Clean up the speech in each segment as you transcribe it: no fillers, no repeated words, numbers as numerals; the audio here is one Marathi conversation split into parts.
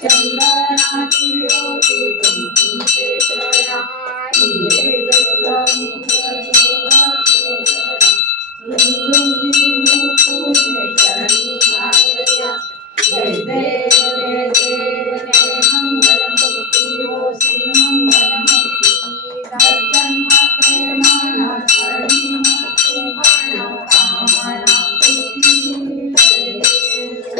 चंदनाची ज्योती कुंकुमेश्वरा हिरे गंध जय देव जय देव जय मंगल मूर्ति हो श्री मंगल मूर्ति दर्शन मात्रे माना शरणी मात्रे माना कामना सिद्धि जय देव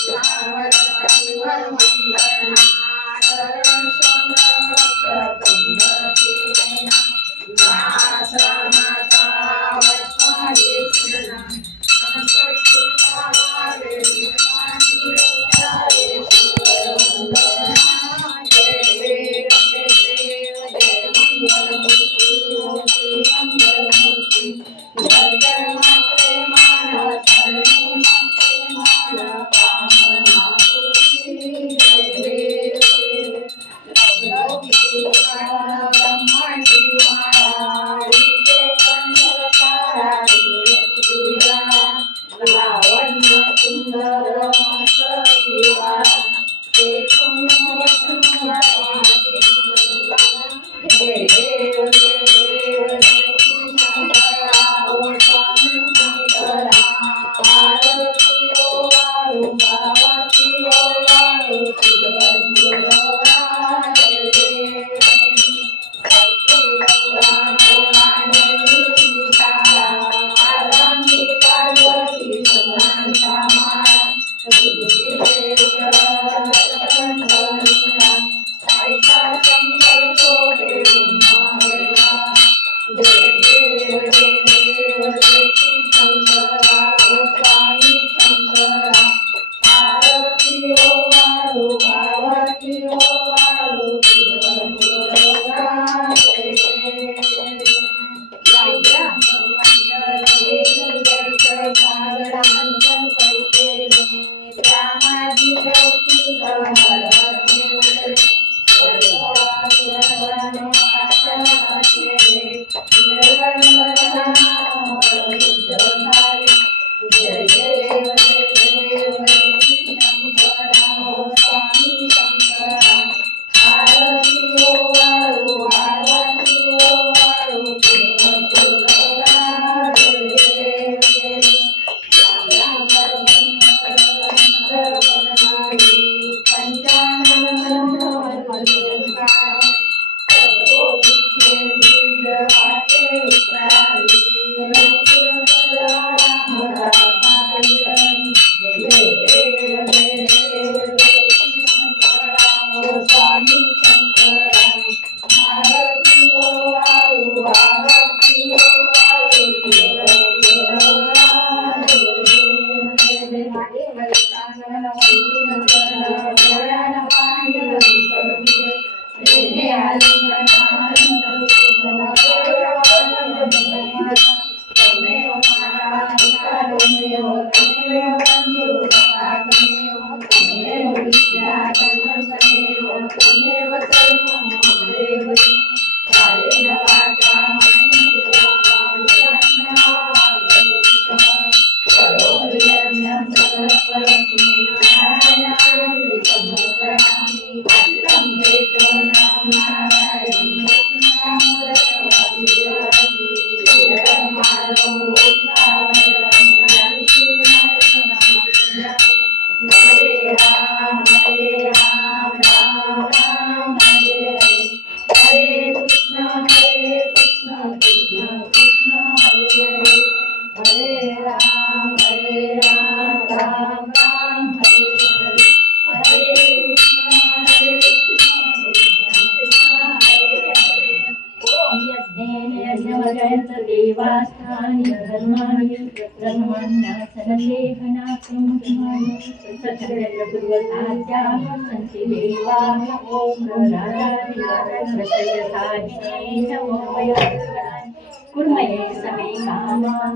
श्यामल परिवर मंगलना शरण सुंदर कुंड माता माता वैष्णवी सुना देवास्थानि धर्माणि ब्रह्मण्यासनलेखनाक्रमणानि सत्यपूर्वसाध्याः सन्ति देवाः कुर्मये समे कामां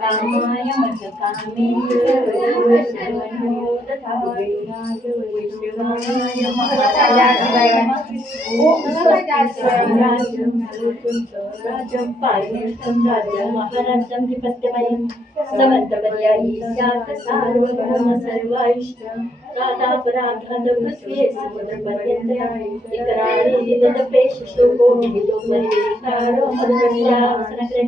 कामाय मधुकामेश्वरमनोदधाय महाराजाय राज्यं पालयेष्ठं राज्यं महाराज्यं विपत्यमयं समन्तपर्यायी स्यात् सार्वभौम सर्वायुष्ट राधापराधादपृथ्वी समुद्रपर्यन्तं इकराळे विदधपेशश्लोकोभितो परिवेष्टारो मधुरस्यावसनकृ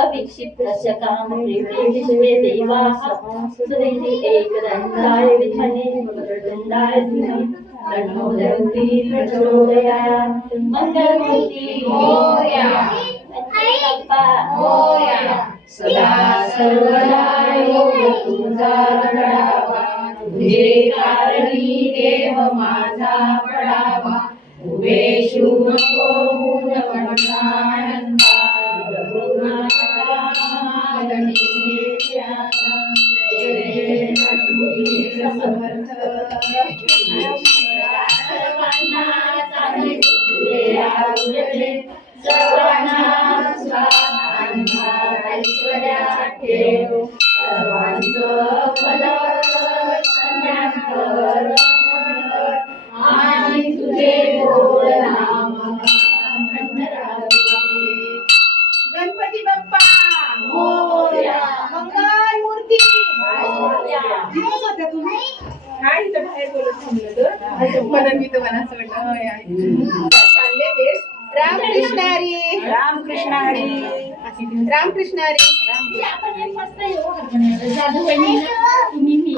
अविक्षिप्तस्य कामप्रीते विश्वे देवाः सुरैः एकदन्ताय विद्महे वक्रतुण्डाय धीमहि तन्नो दन्ति प्रचोदयात् मंगलमूर्ती मोरया अच्युतप्पा मोरया सदा सर्वदा योग तुझा घडावा तुझे कारणी देव माझा पडावा उभे शिव नको पूर्णपणानंदा रघुनाथा गणेशा जय जय समर्थ सर्वांना चांगले बुद्धी आवडले सर्वांना सुखात ऐश्वर्यात ठेव सर्वांचं भलं कल्याण कर आणि तुझे गोड नाम अखंड राहावे. गणपती बाप्पा मोरया मंगल मूर्ती मोरया. दिवस होत्या तुम्ही काय इथं बाहेर बोलत थांबलं तर म्हणून मी तुम्हाला असं म्हटलं चालले ते रामकृष्ण हरी रामकृष्ण हरी रामकृष्ण हरी. आपण एक मस्त योग बनवलं जादू वहिनी तुम्ही मी